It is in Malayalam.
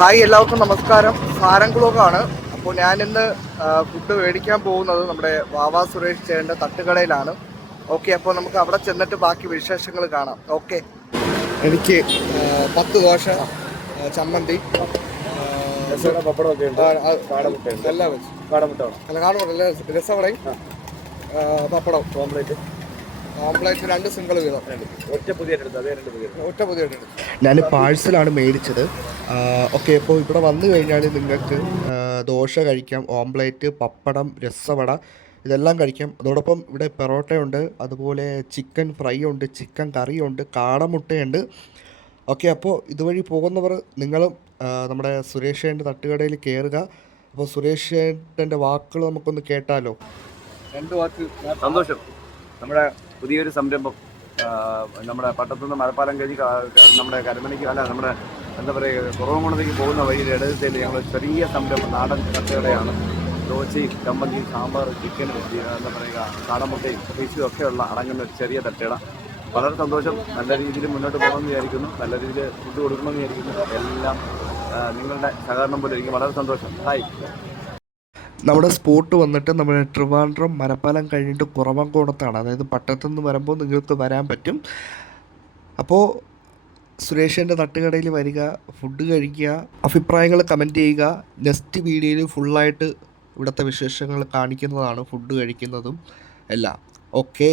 ഹായ്, എല്ലാവർക്കും നമസ്കാരം. സാരം ക്ലോക്കാണ്. അപ്പോൾ ഞാനിന്ന് ഫുഡ് മേടിക്കാൻ പോകുന്നത് നമ്മുടെ വാവാ സുരേഷ് ചേട്ടൻ്റെ തട്ടുകടയിലാണ്. ഓക്കെ, അപ്പോൾ നമുക്ക് അവിടെ ചെന്നിട്ട് ബാക്കി വിശേഷങ്ങൾ കാണാം. ഓക്കെ, എനിക്ക് 10 ദോശ, ചമ്മന്തി, പപ്പടമൊക്കെ ഉണ്ട്, എല്ലാം വെച്ച് കാടമുട്ട, രസവടയും പപ്പടം, ഓംപ്ലേറ്റ് 2 സിംഗിൾ വീതം, ഒറ്റ പുതിയ ഞാൻ പാഴ്സലാണ് മേടിച്ചത്. ഓക്കെ, അപ്പോൾ ഇവിടെ വന്നു കഴിഞ്ഞാൽ നിങ്ങൾക്ക് ദോശ കഴിക്കാം, ഓംപ്ലേറ്റ്, പപ്പടം, രസവട ഇതെല്ലാം കഴിക്കാം. അതോടൊപ്പം ഇവിടെ പെറോട്ടയുണ്ട്, അതുപോലെ ചിക്കൻ ഫ്രൈ ഉണ്ട്, ചിക്കൻ കറിയുണ്ട്, കാടമുട്ടയുണ്ട്. ഓക്കെ, അപ്പോൾ ഇതുവഴി പോകുന്നവർ നിങ്ങളും നമ്മുടെ സുരേഷ് ചേട്ടൻ്റെ തട്ടുകടയിൽ കയറുക. അപ്പോൾ സുരേഷ് ചേട്ടൻ്റെ വാക്കുകൾ നമുക്കൊന്ന് കേട്ടാലോ. 2 വാക്ക്. സന്തോഷം. നമ്മുടെ പുതിയൊരു സംരംഭം നമ്മുടെ പട്ടത്തുനിന്ന് മലപ്പാലം കഴിഞ്ഞ് നമ്മുടെ കരമനയ്ക്ക് നമ്മുടെ എന്താ പറയുക കുറവൻകുണത്തേക്ക് പോകുന്ന വഴിയിൽ ഇടത്തേൽ ഞങ്ങൾ ചെറിയ സംരംഭം നാടൻ തട്ടുകടയാണ്. ദോശയും ചമ്മന്തിയും സാമ്പാർ ചിക്കനും എന്താ പറയുക കാടമുട്ടയും ഫിഷും ഒക്കെയുള്ള അടങ്ങുന്ന ഒരു ചെറിയ തട്ടുകട. വളരെ സന്തോഷം. നല്ല രീതിയിൽ മുന്നോട്ട് പോകണമെന്ന് വിചാരിക്കുന്നു, നല്ല രീതിയിൽ ഫുഡ് കൊടുക്കണമെന്ന് വിചാരിക്കുന്നു. എല്ലാം നിങ്ങളുടെ സഹകരണം പോലെ എനിക്ക് വളരെ സന്തോഷം. ഹായ്. നമ്മുടെ സ്പോട്ട് വന്നിട്ട് നമ്മുടെ ട്രിവാൻഡ്രം മലപ്പാലം കഴിഞ്ഞിട്ട് കുറവൻകോണത്താണ്. അതായത് പട്ടത്തുനിന്ന് വരുമ്പോൾ നിങ്ങൾക്ക് വരാൻ പറ്റും. അപ്പോൾ സുരേഷിൻ്റെ തട്ടുകടയിൽ വരിക, ഫുഡ് കഴിക്കുക, അഭിപ്രായങ്ങൾ കമൻറ്റ് ചെയ്യുക. നെക്സ്റ്റ് വീഡിയോയിൽ ഫുള്ളായിട്ട് ഇവിടുത്തെ വിശേഷങ്ങൾ കാണിക്കുന്നതാണ്, ഫുഡ് കഴിക്കുന്നതും എല്ലാം. ഓക്കെ.